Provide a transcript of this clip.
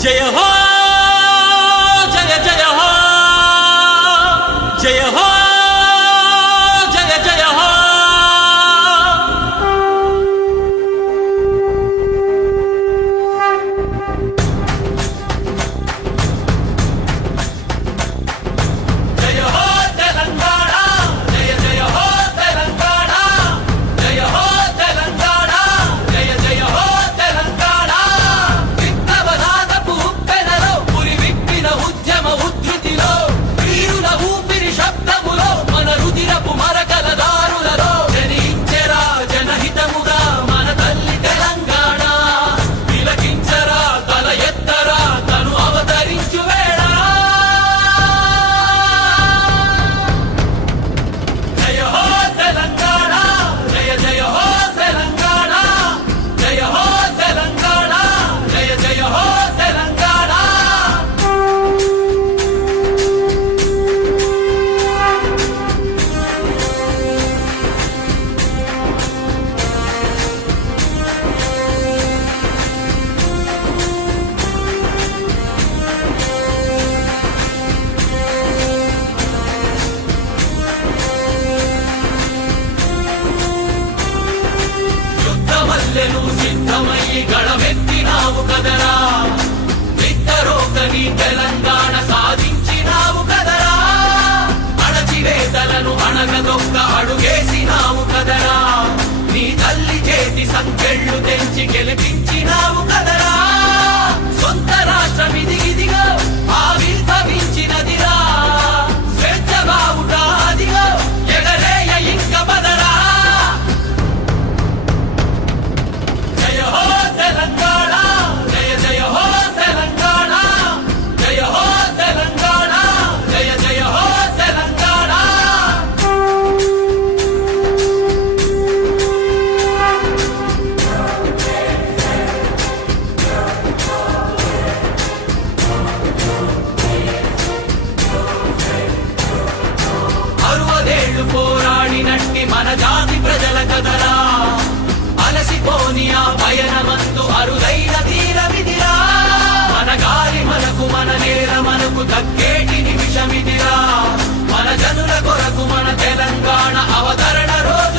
జయ హో జయ జయ హో జయ హో జయ జయ హో జయ హో తెలంగాణ జయ జయ హో తెలంగాణ జయ హో తెలంగాణ జయ జయ హో తెలంగాణ విప్లవనాదపు ఉప్పెనలో పురి విప్పిన ఉద్యమ ఉద్ధృతిలో వీరుల ఊపిరి శబ్దములో మన రుదిరపు మరకల దారులలో జనించెరా జనహితముగా మన తల్లి తెలంగాణ తిలకించరా తల ఎత్తరా తను అవతరించు వేళ జయ హో తెలంగాణ జయ జయ హో తెలంగాణ జయ హో తెలంగాణ జయ జయ హో తెలంగాణ యుద్ధమల్లెను సిద్ధమయ్యి గళమెత్తినావు కదరా నిద్దరోకని తెలంగాణ సాధించినావు కదరా అణచివేతలను అణగదొక్క అడుగేసినావు కదరా నీ తల్లి చేతి సంకెళ్ళు తెంచి గెలిపించినావు కదరా సొంత రాష్ట్రమిది ఇదిగో ఆవిర్భవించినదిరా స్వేచ్ఛ బావుట అదిగో ఎగరేయ ఇంక బదరా జయ హో తెలంగాణ జయ జయ హో తెలంగాణ జయ హో తెలంగాణ జయ జయ హో తెలంగాణ అరవదేళ్లు పోరాడినట్టి మన జాతి ప్రజల కదరా అలసిపోని ఆ పయనమందు అరుదైన ధీరమిదిరా మన గాలి మనకు మన నేల మనకు దక్కేటి నిమిషమిదిరా మన జనుల కొరకు మన తెలంగాణ అవతరణ రోజు